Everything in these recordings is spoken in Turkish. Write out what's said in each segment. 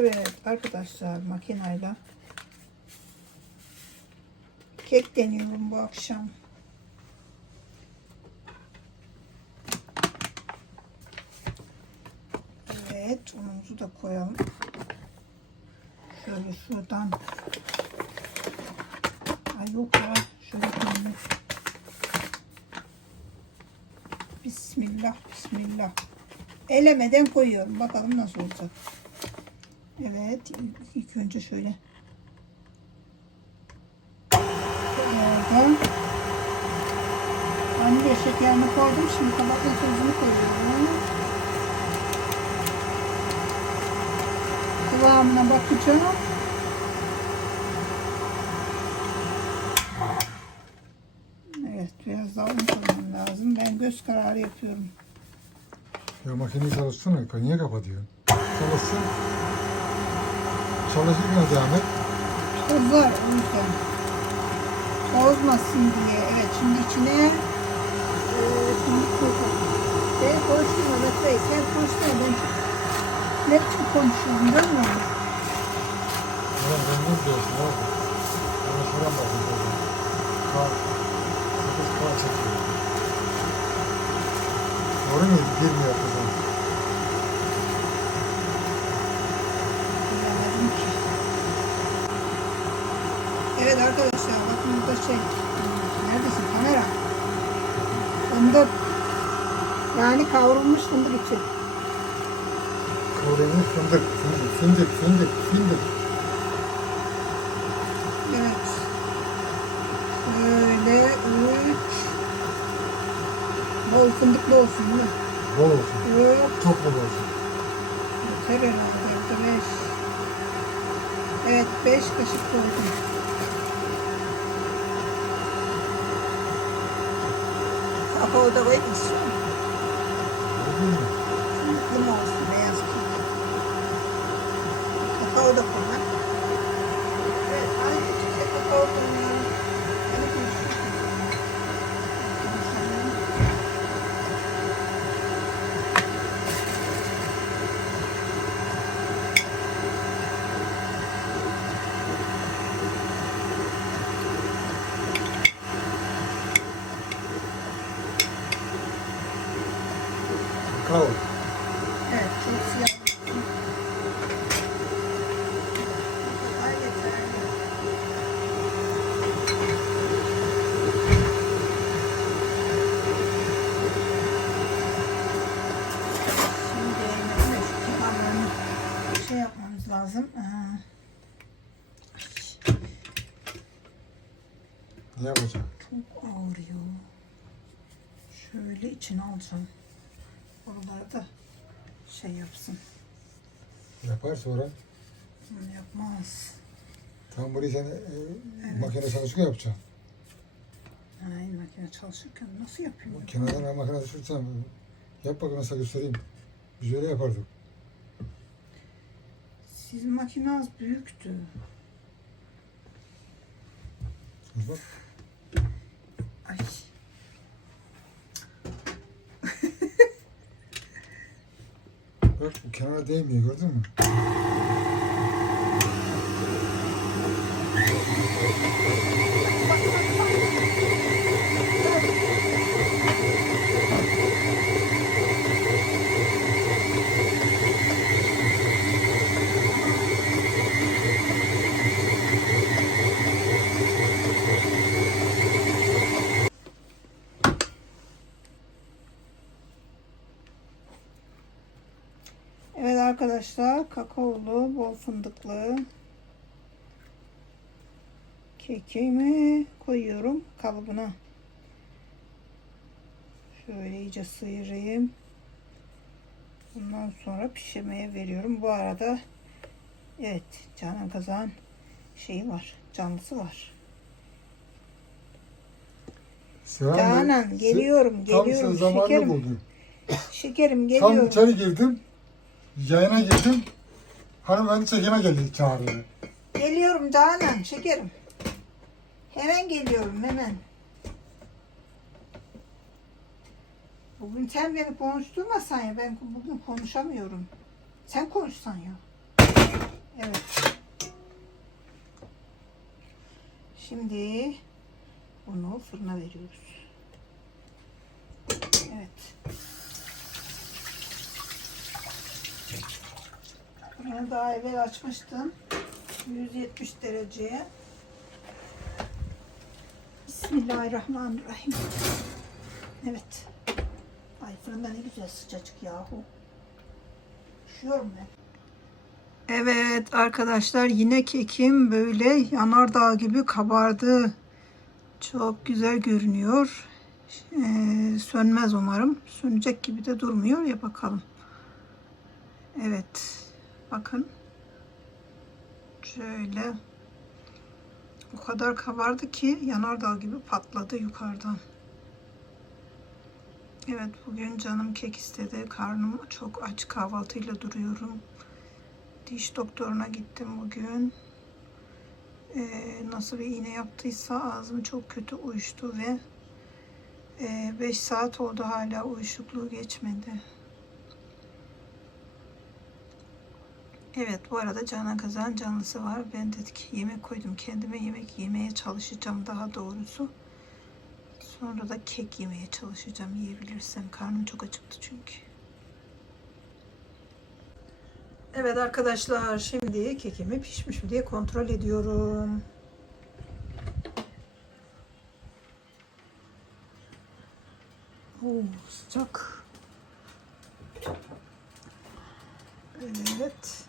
Evet arkadaşlar makinayla kek deniyorum bu akşam. Evet unumuzu da koyalım. Şöyle şuradan. Ay yok ya. Şöyle koyalım. Bismillah, bismillah. Elemeden koyuyorum. Bakalım nasıl olacak. Evet, ilk- önce şöyle. Orada. Anne şekerini koydum. Şimdi kabakla tozunu koyuyorum. Kıvamına bakacağım. Evet, biraz daha un lazım. Ben göz kararı yapıyorum. Ya makineyi çalışsana. Niye kapatıyorsun? Çalışsın. Çalışırken devam et. Toz var o yüzden. Bozmasın diye. Evet şimdi içine eee fındık koyalım. Ve konuştum evet. Sen konuşma ben ne biçim konuşuyorum biliyor musun? Ya ben ne diyorsun abi? Bana şuran bakın. Kar. Sakız kar çekiyor. Doğru mu? Girmiyor kızım. Bilemedim ki. Evet arkadaşlar bakın burada şey. Neredesin kamera? Fındık. Yani kavrulmuş fındık için. Kavrulmuş fındık. Fındık, fındık, fındık, fındık. Evet. Böyle üç. Bol fındıklı olsun değil mi? Bol olsun. Yok. Çok bol olsun. Yeter herhalde. Beş. Evet beş kaşık koydum. Kakao da koyayım istiyorum. Gördün mü? Fındıklı mı olsun beyaz kek. Kakao da koymak. Evet aynı içinde kakao koyuyorum. Hadi görüşürüz. Kakao. Evet, çok siyah. Şey yapmamız lazım. Ne yapacağım? Çok ağrıyor. Şöyle içine alacağım. Oraları da şey yapsın. Yapar sonra. Yapmaz. Tam burayı sen e, makine çalışıyor yapacaksın. Ay makine çalışırken nasıl yapayım? Kenardan makine düşürsen yap bakayım nasıl göstereyim. Biz öyle yapardık. Sizin makineniz büyüktü. Bak. Bak bu kenara değmiyor gördün mü? Arkadaşlar kakaolu, bol fındıklı kekimi koyuyorum kalıbına. Şöyle iyice sıyırayım. Bundan sonra pişirmeye veriyorum. Bu arada evet Canan Kazan şeyi var. Canlısı var. Selam Canan geliyorum Tam sen geliyorum zamanını şekerim. buldun. Şekerim Tam geliyorum. içeri girdim. Yayına girdim. Hanımefendi çekime geldi çağırıyor. Geliyorum Canan şekerim. Hemen geliyorum hemen. Bugün sen beni konuşturmasan ya ben bugün konuşamıyorum. Sen konuşsan ya. Evet. Şimdi bunu fırına veriyoruz. Evet. Fırını daha evvel açmıştım. 170 dereceye. Bismillahirrahmanirrahim. Evet. Ay fırında ne güzel sıcacık yahu. Üşüyorum ben. Evet arkadaşlar yine kekim böyle yanardağ gibi kabardı. Çok güzel görünüyor. Ee, sönmez umarım. Sönecek gibi de durmuyor ya bakalım. Evet. Bakın. Şöyle. O kadar kabardı ki yanardağ gibi patladı yukarıdan. Evet bugün canım kek istedi. Karnım çok aç kahvaltıyla duruyorum. Diş doktoruna gittim bugün. Ee, nasıl bir iğne yaptıysa ağzım çok kötü uyuştu ve 5 saat oldu hala uyuşukluğu geçmedi. Evet bu arada Canan Kazan canlısı var. Ben dedik yemek koydum. Kendime yemek yemeye çalışacağım daha doğrusu. Sonra da kek yemeye çalışacağım yiyebilirsem. Karnım çok acıktı çünkü. Evet arkadaşlar şimdi kekimi pişmiş mi diye kontrol ediyorum. Oo, sıcak. Evet.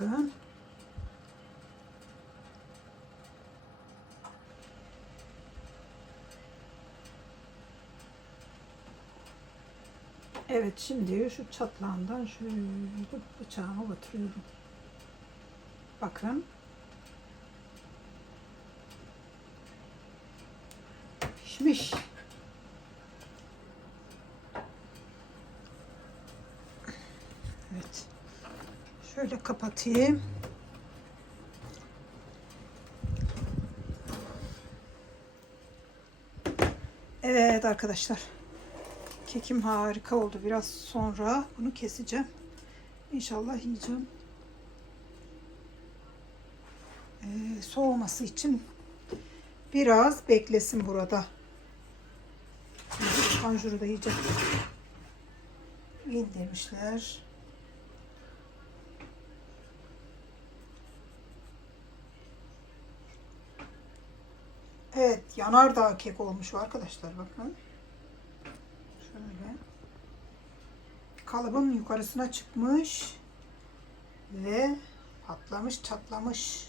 Bakın. Evet şimdi şu çatlağından şöyle bıçağımı batırıyorum. Bakın. Pişmiş. Evet. Şöyle kapatayım. Evet arkadaşlar. Kekim harika oldu. Biraz sonra bunu keseceğim. İnşallah yiyeceğim. Ee, soğuması için biraz beklesin burada. Panjuru da iyice indirmişler. Evet, yanardağ kek olmuş arkadaşlar bakın. Şöyle. Kalıbın yukarısına çıkmış ve patlamış, çatlamış.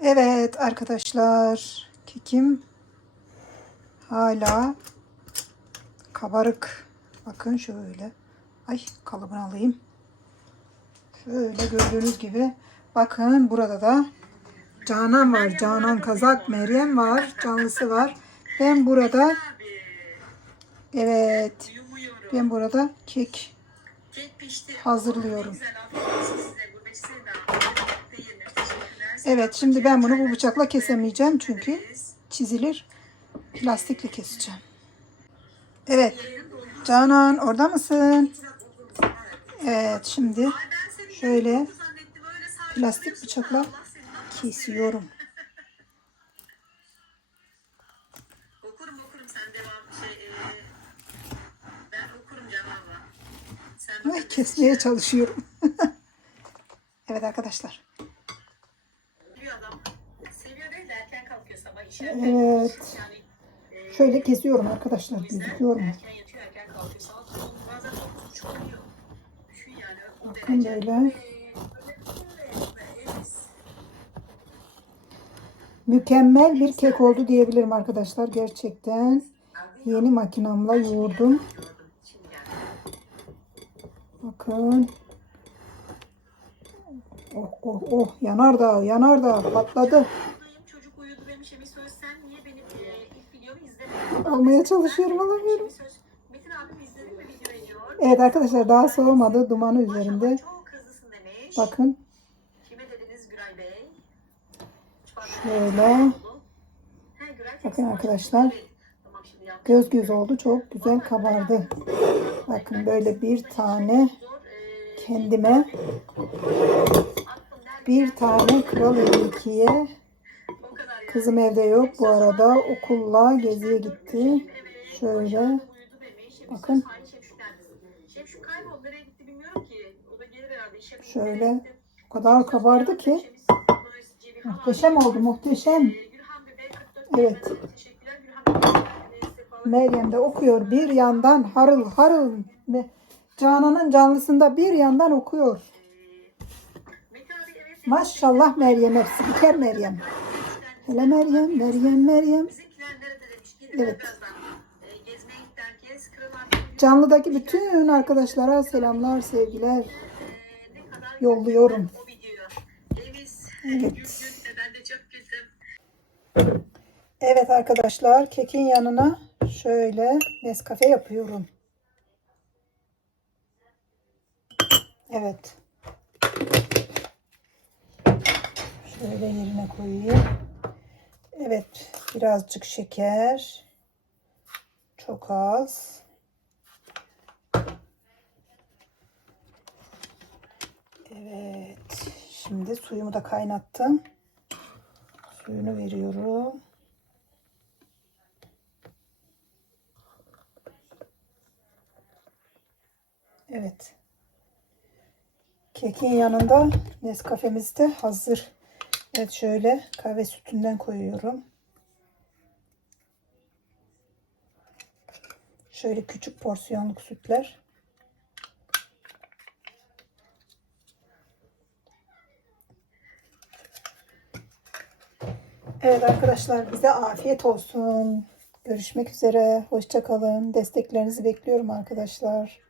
Evet arkadaşlar, kekim hala kabarık. Bakın şöyle. Ay kalıbını alayım. Şöyle gördüğünüz gibi. Bakın burada da Canan var. Canan Kazak. Meryem var. Canlısı var. Ben burada evet ben burada kek hazırlıyorum. Evet şimdi ben bunu bu bıçakla kesemeyeceğim çünkü çizilir. Plastikle keseceğim. Evet. Canan orada mısın? Evet şimdi şöyle plastik bıçakla kesiyorum. Okurum okurum sen devam şey e, ben okurum Can abla. Sen Ay, kesmeye çalışıyorum. evet arkadaşlar. Evet. Şöyle kesiyorum arkadaşlar. Gözüküyor mu? Erken yatıyor Mükemmel bir kek oldu diyebilirim arkadaşlar. Gerçekten yeni makinamla yoğurdum. Bakın. Oh oh oh yanardağ yanardağ patladı. Çocuk uyudu? Almaya çalışıyorum alamıyorum. Evet arkadaşlar daha soğumadı dumanı üzerinde. Bakın Şöyle. Bakın arkadaşlar. Göz göz oldu çok güzel kabardı. Bakın böyle bir tane kendime bir tane Kral 52'ye O kadar yani. kızım evde yok bu arada okulla geziye gitti. Şöyle bakın. Şöyle o kadar kabardı ki muhteşem oldu muhteşem. Evet. Meryem de okuyor bir yandan harıl harıl Canan'ın canlısında bir yandan okuyor. Maşallah Meryem'e spiker Meryem. Hele Meryem, Meryem, Meryem. Evet. E. Kırılan Canlıdaki bütün arkadaşlara selamlar, sevgiler. e, kadar Yolluyorum. Evet. Evet arkadaşlar kekin yanına şöyle Nescafe yapıyorum. Evet. Şöyle yerine koyayım. Evet birazcık şeker. Çok az. Evet. Şimdi suyumu da kaynattım. Suyunu veriyorum. Evet. Kekin yanında Nescafe'miz de hazır. Evet şöyle kahve sütünden koyuyorum. Şöyle küçük porsiyonluk sütler. Evet arkadaşlar bize afiyet olsun. Görüşmek üzere. Hoşça kalın. Desteklerinizi bekliyorum arkadaşlar.